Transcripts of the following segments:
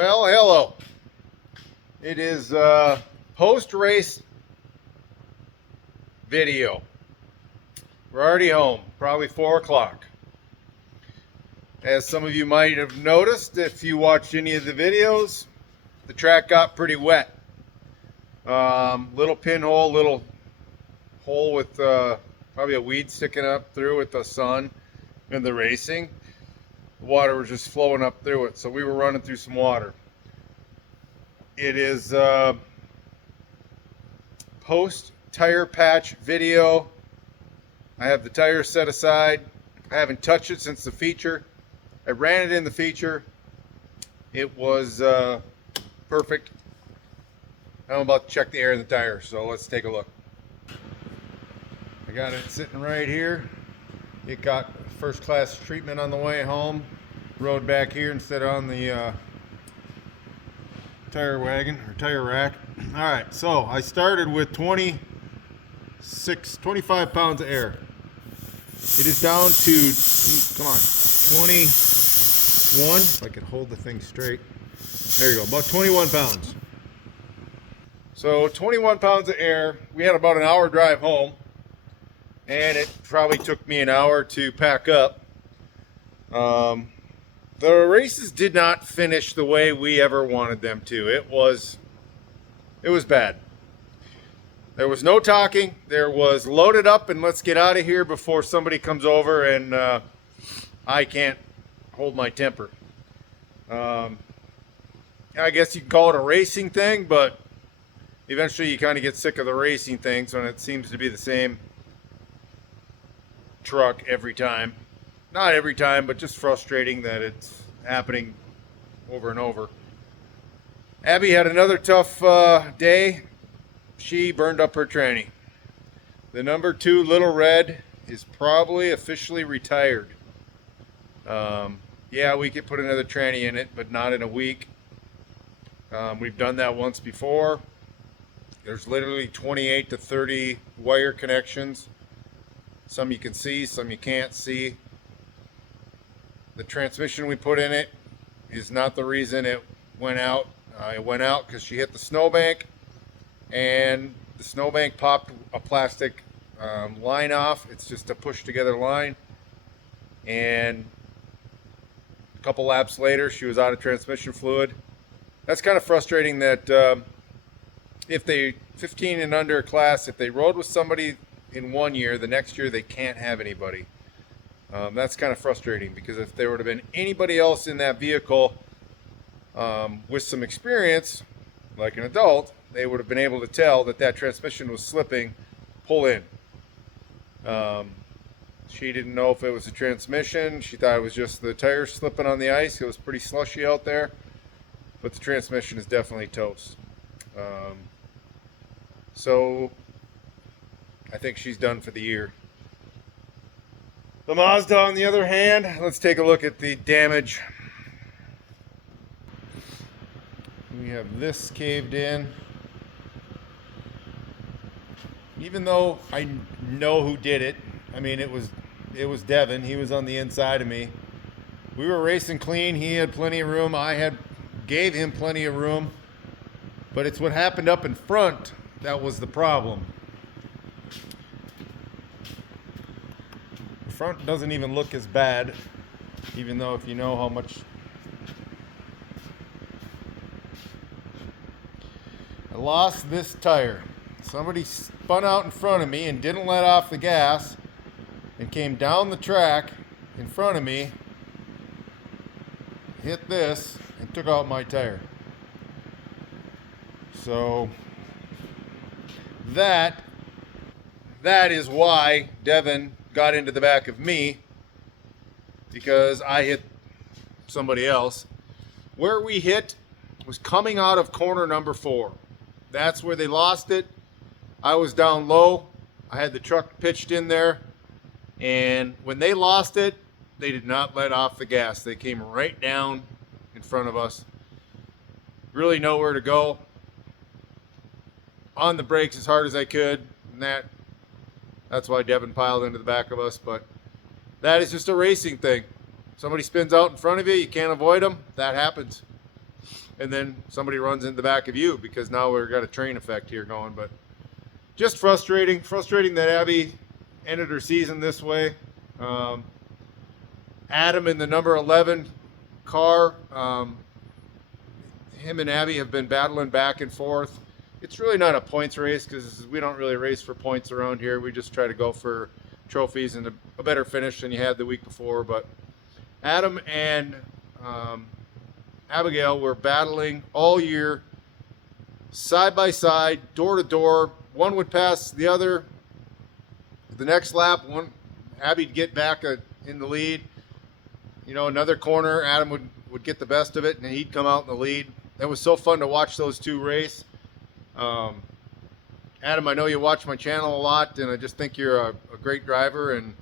Well, hello. It is post-race video. We're already home, probably 4 o'clock. As some of you might have noticed, if you watched any of the videos, the track got pretty wet. Little pinhole, little hole with probably a weed sticking up through with the sun and the racing. The water was just flowing up through it, so we were running through some water. It is post tire patch video. I have the tires set aside. I haven't touched it since the feature. I ran it in the feature. It was perfect. I'm about to check the air in the tires, so let's take a look. I got it sitting right here. It got first class treatment on the way home. Rode back here instead of on the tire wagon or tire rack. All right, so I started with 25 pounds of air. It is down to, come on, 21. If I could hold the thing straight. There you go, about 21 pounds. So 21 pounds of air. We had about an hour drive home, and it probably took me an hour to pack up. The races did not finish the way we ever wanted them to. It was bad. There was no talking. There was load it up and let's get out of here before somebody comes over and I can't hold my temper. I guess you can call it a racing thing, but eventually you kind of get sick of the racing things when it seems to be the same truck every time. Not every time, but just frustrating that it's happening over and over. Abby had another tough day. She burned up her tranny. The number 2 Little Red is probably officially retired. Yeah, we could put another tranny in it, but not in a week. We've done that once before. There's literally 28 to 30 wire connections. Some you can see, some you can't see. The transmission we put in it is not the reason it went out. It went out because she hit the snowbank, and the snowbank popped a plastic line off. It's just a push together line, and a couple laps later she was out of transmission fluid. That's kind of frustrating that if they 15 and under class, if they rode with somebody in 1 year, the next year they can't have anybody. That's kind of frustrating, because if there would have been anybody else in that vehicle with some experience, like an adult, they would have been able to tell that that transmission was slipping, pull in. She didn't know if it was a transmission. She thought it was just the tires slipping on the ice. It was pretty slushy out there, but the transmission is definitely toast. So I think she's done for the year. The Mazda, on the other hand, let's take a look at the damage. We have this caved in. Even though I know who did it, I mean, it was Devin. He was on the inside of me. We were racing clean. He had plenty of room. I gave him plenty of room. But it's what happened up in front that was the problem. Front doesn't even look as bad, even though if you know how much I lost this tire. Somebody spun out in front of me and didn't let off the gas and came down the track in front of me, hit this, and took out my tire. So that is why Devin got into the back of me, because I hit somebody else. Where we hit was coming out of corner number 4. That's where they lost it. I was down low. I had the truck pitched in there, and when they lost it, they did not let off the gas. They came right down in front of us. Really nowhere to go. On the brakes as hard as I could, and that's why Devin piled into the back of us. But that is just a racing thing. Somebody spins out in front of you, you can't avoid them. That happens. and then somebody runs in the back of you, because now we've got a train effect here going. But just frustrating that Abby ended her season this way. Adam in the number 11 car, him and Abby have been battling back and forth. It's really not a points race, because we don't really race for points around here. We just try to go for trophies and a better finish than you had the week before. But Adam and Abigail were battling all year, side by side, door to door. One would pass the other. The next lap, Abby'd get back in the lead. You know, another corner, Adam would get the best of it, and he'd come out in the lead. That was so fun to watch those two race. Adam, I know you watch my channel a lot, and I just think you're a great driver. And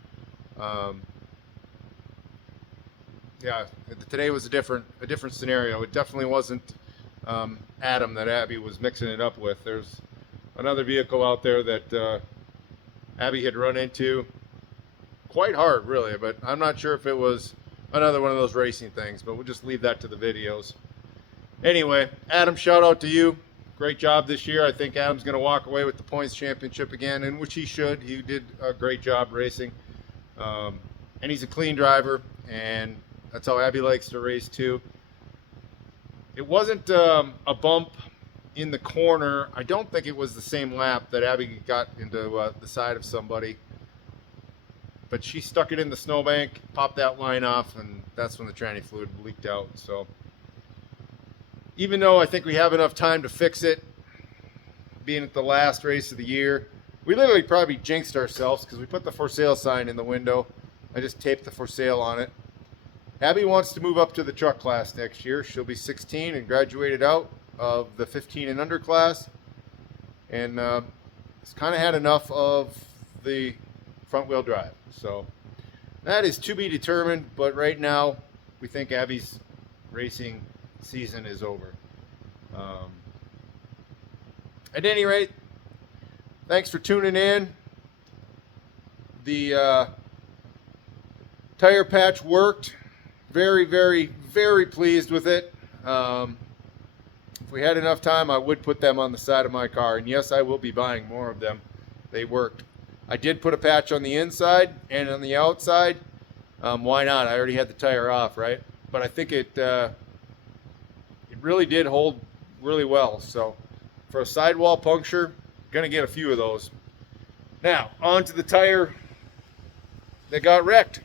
yeah, today was a different scenario. It definitely wasn't Adam that Abby was mixing it up with. There's another vehicle out there that Abby had run into quite hard, really, but I'm not sure if it was another one of those racing things, but we'll just leave that to the videos. Anyway, Adam, shout out to you. Great job this year. I think Adam's going to walk away with the points championship again, and which he should. He did a great job racing. And he's a clean driver, and that's how Abby likes to race too. It wasn't a bump in the corner. I don't think it was the same lap that Abby got into the side of somebody. But she stuck it in the snowbank, popped that line off, and that's when the tranny fluid leaked out. So even though I think we have enough time to fix it, being at the last race of the year, we literally probably jinxed ourselves because we put the for sale sign in the window. I just taped the for sale on it. Abby wants to move up to the truck class next year. She'll be 16 and graduated out of the 15 and under class. And has kind of had enough of the front wheel drive. So that is to be determined, but right now we think Abby's racing season is over. At any rate, thanks for tuning in. The tire patch worked. Very, very, very pleased with it. If we had enough time, I would put them on the side of my car, and yes, I will be buying more of them. They worked. I did put a patch on the inside and on the outside. Why not? I already had the tire off, right? But I think it really did hold really well. So for a sidewall puncture, gonna get a few of those. Now on to the tire that got wrecked.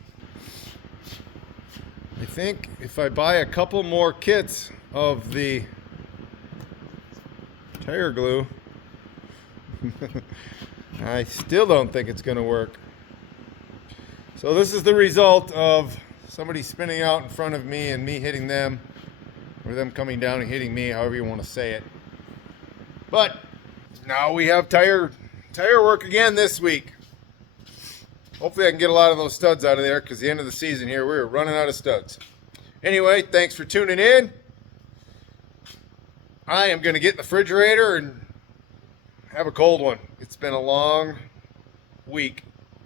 I think if I buy a couple more kits of the tire glue, I still don't think it's going to work. So this is the result of somebody spinning out in front of me and me hitting them, or them coming down and hitting me, however you want to say it. But now we have tire work again this week. Hopefully I can get a lot of those studs out of there, because the end of the season here, we're running out of studs. Anyway, thanks for tuning in. I am going to get in the refrigerator and have a cold one. It's been a long week,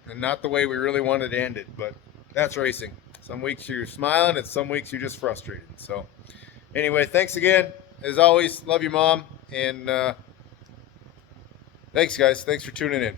and not the way we really wanted to end it, but that's racing. Some weeks you're smiling, and some weeks you're just frustrated. So anyway, thanks again. As always, love your mom, and thanks guys. Thanks for tuning in.